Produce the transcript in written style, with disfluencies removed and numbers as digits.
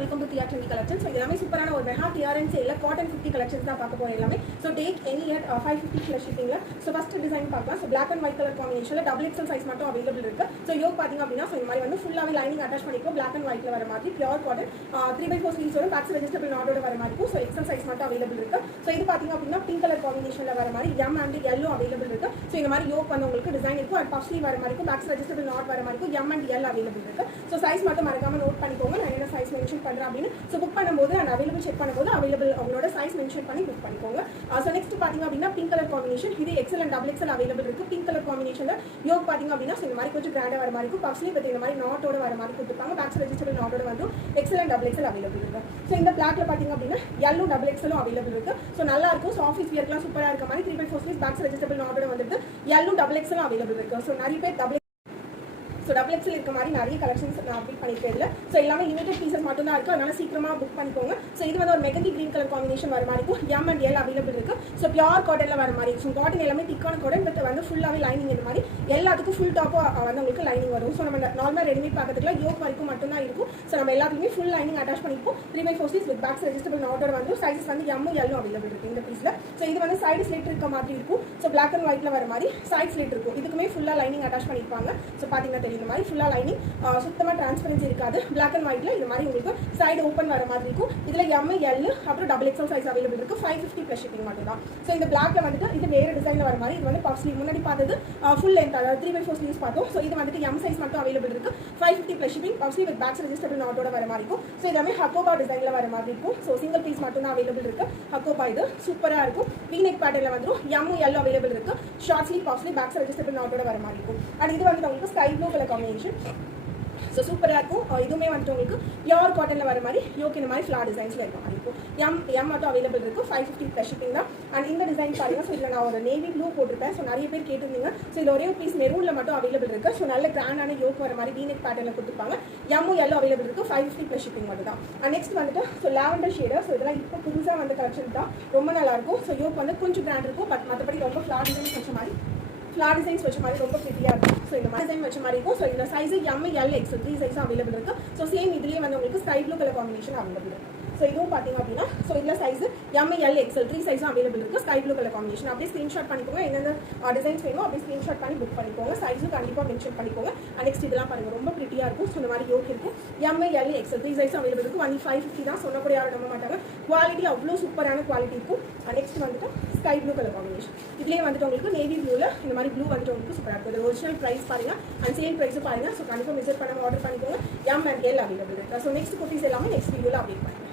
Welcome to TR Trendy Collections. So, எல்லாமே சூப்பரான ஒரு மெகா டிஆர்என் சேல்ல காட்டன் 50 கலெக்ஷன்ஸ் தான் பார்க்க போறோம் எல்லாமே. So, take any at 550 plus shippingல. So, first design பார்க்கலாம். So, black and white color combinationல double XL size மட்டும் available இருக்கு. So, யோக் பாத்தீங்க அப்படினா so இந்த மாதிரி வந்து ஃபுல்லாவே லைனிங் அட்டாச் பண்ணிக்கோ black and whiteல வர மாதிரி pure cotton 3/4 sleeves வரும் back adjustable knot ஓட வர மாதிரி இருக்கும். So, XL size மட்டும் available இருக்கு. So, இது பாத்தீங்க அப்படினா pink color combinationல வர மாதிரி M and yellow available இருக்கு. So, இந்த மாதிரி யோக் வந்து உங்களுக்கு டிசைன் இருக்கும் and puff sleeve வர மாதிரி இருக்கும் back adjustable knot வர மாதிரி இருக்கும் M and L available இருக்கு. So, size மட்டும் மறக்காம நோட் பண்ணிக்கோங்க. நான் என்ன size மென்ஷன் பண்றேன் அப்படினு So book பண்ணும்போது and available check பண்ணும்போது available அவங்களோட size mention பண்ணி book பண்ணிக்கோங்க. So next பாத்தீங்க அப்படினா pink color combination இது XL and double XL available இருக்கு. pink color combinationல யோக் பாத்தீங்க அப்படினா இந்த மாதிரி கொஞ்சம் கிராண்டா வர மாதிரி இருக்கும். puff sleeve இந்த மாதிரி knot ஓட வர மாதிரி கொடுத்திருப்பாங்க. back adjustable knot ஓட வந்து XL and double XL available இருக்கு. So இந்த blackல பாத்தீங்க அப்படினா yellow double XL available இருக்கு. So நல்லா இருக்கும். So office wearக்குலாம் சூப்பரா இருக்க மாதிரி 3/4 sleeves back adjustable knot ஓட வந்துட்டு yellow double XL available இருக்கு. So நிறைய பேர் double So double XL இருக்க மாதிரி நிறைய கலெக்ஷன்ஸ் நான் அப்டேட் பண்ணிருக்கேன் இதுல. சோ எல்லாமே லிமிட்டட் பீசஸ் மட்டும் தான் இருக்கு. அதனால சீக்கிரமா புக் பண்ணிக்கோங்க. சோ இது வந்து ஒரு மெகந்தி கிரீன் கலர் காம்பினேஷன் வர மாதிரி இருக்கும். M and L அவேலபிள் இருக்கு. சோ பியூர் காட்டன்ல வர மாதிரி இருக்கும். காட்டன் எல்லாமே திக்கான காட்டன் பட் வந்து ஃபுல்லாவே லைனிங் இந்த மாதிரி எல்லாத்துக்கும் ஃபுல் டாப் வந்து உங்களுக்கு லைனிங் வரும். சோ நம்ம நார்மலா ரெடிமேட் பாக்கிறதுல யோக் வரைக்கும் மட்டும் தான் இருக்கும். சோ நம்ம எல்லாத்துலயுமே ஃபுல் லைனிங் அட்டாச் பண்ணிப்போம். 3/4 sleeves with back adjustable knot ஓட வந்து சைஸஸ் வந்து M L அவேலபிள் இருக்கு இந்த பீஸ்ல. சோ இது வந்து சைடு ஸ்லிட் இருக்க மாதிரி இருக்கும். சோ black and whiteல வர மாதிரி சைடு ஸ்லிட் இருக்கும். இதுக்குமே ஃபுல்லா லைனிங் அட்டாச் பண்ணிருப்பாங்க. சோ பாத்தீங்கன்னா தெரியும் இந்த மாதிரி ஃபுல்லா லைனிங் சுத்தமா டிரான்ஸ்பரன்சி இருக்காது. black and whiteல இந்த மாதிரி உங்களுக்கு சைடு ஓபன் வர மாதிரி இருக்கும். இதுல M L அப்புறம் double XL size available இருக்கு. 550 plus shipping மட்டும் தான். சோ இந்த blackல வந்துட்டு இது வேற டிசைன்ல வர மாதிரி இது வந்து puff sleeve முன்னாடி பார்த்தது full length அதாவது 3/4 sleeves பார்த்தோம். சோ இது வந்துட்டு M size மட்டும் available இருக்கு. 550 plus shipping puff sleeve with back adjustable knot ஓட வர மாதிரி இருக்கும். சோ எல்லாமே ஹக்கோபா டிசைன்ல வர மாதிரி இருக்கும். சோ சிங்கிள் பீஸ் மட்டும் தான் available இருக்கு. ஹக்கோபா இது சூப்பரா இருக்கும். V-neck பேட்டர்ன்ல வந்துரும் M L available இருக்கு. Short sleeve puff sleeve back adjustable knot ஓட வர மாதிரி இருக்கும். அண்ட் இது வந்து உங்களுக்கு sky blue colour combination so சூப்பராக இருக்கும். இதுவுமே வந்துட்டு உங்களுக்கு பியூர் காட்டனில் வர மாதிரி யோக் இந்த மாதிரி ஃப்ளார் டிசைன்ஸில் இருக்க மாதிரி இருக்கும். M மட்டும் அவைலபிள் இருக்குது. 550 ப்ளஸ் ஷிப்பிங் தான். அண்ட் இந்த டிசைன் பாருங்கள். ஸோ இதில் நான் ஒரு நேவி ப்ளூ போட்டிருப்பேன். ஸோ நிறைய பேர் கேட்டிருந்தீங்க. ஸோ இதில் ஒரே பீஸ் மெரூனில் மட்டும் அவைலபிள் இருக்குது. ஸோ நல்ல கிராண்டான யோக் வர மாதிரி V-neck பேட்டர்னில் கொடுத்துருப்பாங்க. M L அவைலபிள் இருக்குது. 550 ப்ளஸ் ஷிப்பிங் மட்டும் தான். அண்ட் நெக்ஸ்ட் வந்துட்டு ஸோ லாவெண்டர் ஷேடர். ஸோ இதெல்லாம் இப்போ புதுசாக வந்து கலெக்ஷன் தான் ரொம்ப நல்லாயிருக்கும். ஸோ யோக் வந்து கொஞ்சம் கிராண்ட் இருக்கும். பட் மற்றபடி ரொம்ப ஃப்ளார் டிசைன்ஸ் வச்ச மாதிரி ஃப்ளார் டிசைன்ஸ் வச்ச மாதிரி ரொம்ப பிரிட்டியாக இருக்கும். ஸோ இந்த மாதிரி டிசைன் வச்ச மாதிரி இருக்கும். ஸோ இந்த size M L XL 3 size available இருக்குது. ஸோ சேம் இதுலேயே வந்து உங்களுக்கு sky blue colour combination available இருக்குது. ஸோ இதுவும் பார்த்தீங்க அப்படின்னா ஸோ இதில் சைஸு M L XL 3 சைஸும் அவைலபிள் இருக்குது. ஸ்கை ப்ளூ கலர் காம்பினேஷன் அப்படியே ஸ்க்ரீன்ஷாட் பண்ணிக்கோங்க. எந்தெந்த டிசைன்ஸ் வேணுமோ அப்படியே ஸ்க்ரீன்ஷாட் பண்ணி புக் பண்ணிக்கோங்க. சைஸும் கண்டிப்பாக மென்ஷன் பண்ணிக்கோங்க. நெக்ஸ்ட் இதெல்லாம் பாருங்கள் ரொம்ப பிரிட்டியாக இருக்கும். ஸோ இந்த மாதிரி யோக் இருக்குது. M L XL 3 சைஸும் அவைலபிள் இருக்குது. ஒன்லி 550 தான். சொன்னபடி யாரும் நம்ப மாட்டாங்க. குவாலிட்டி அவ்வளோ சூப்பரான குவாலிட்டி இருக்கும். நெக்ஸ்ட் வந்துட்டு ஸ்கை ப்ளூ கலர் காம்பினேஷன். இதுலேயே வந்துட்டு உங்களுக்கு நேவி ப்ளூவில் இந்த மாதிரி ப்ளூ வந்துட்டு உங்களுக்கு சூப்பராக இருக்குது. இது ஒரிஜினல் ப்ரைஸ் பாருங்கள் அண்ட் சேல் ப்ரைஸும் பாருங்கள். ஸோ கண்டிப்பாக விசிட் பண்ணாமல் ஆர்டர் பண்ணிக்கோங்க. M and L அவைலபிள் இருக்குது. ஸோ நெக்ஸ்ட் குட்டீஸ் எல்லாமே நெக்ஸ்ட் வீடியோவில் அப்டேட் பண்ணுங்கள்.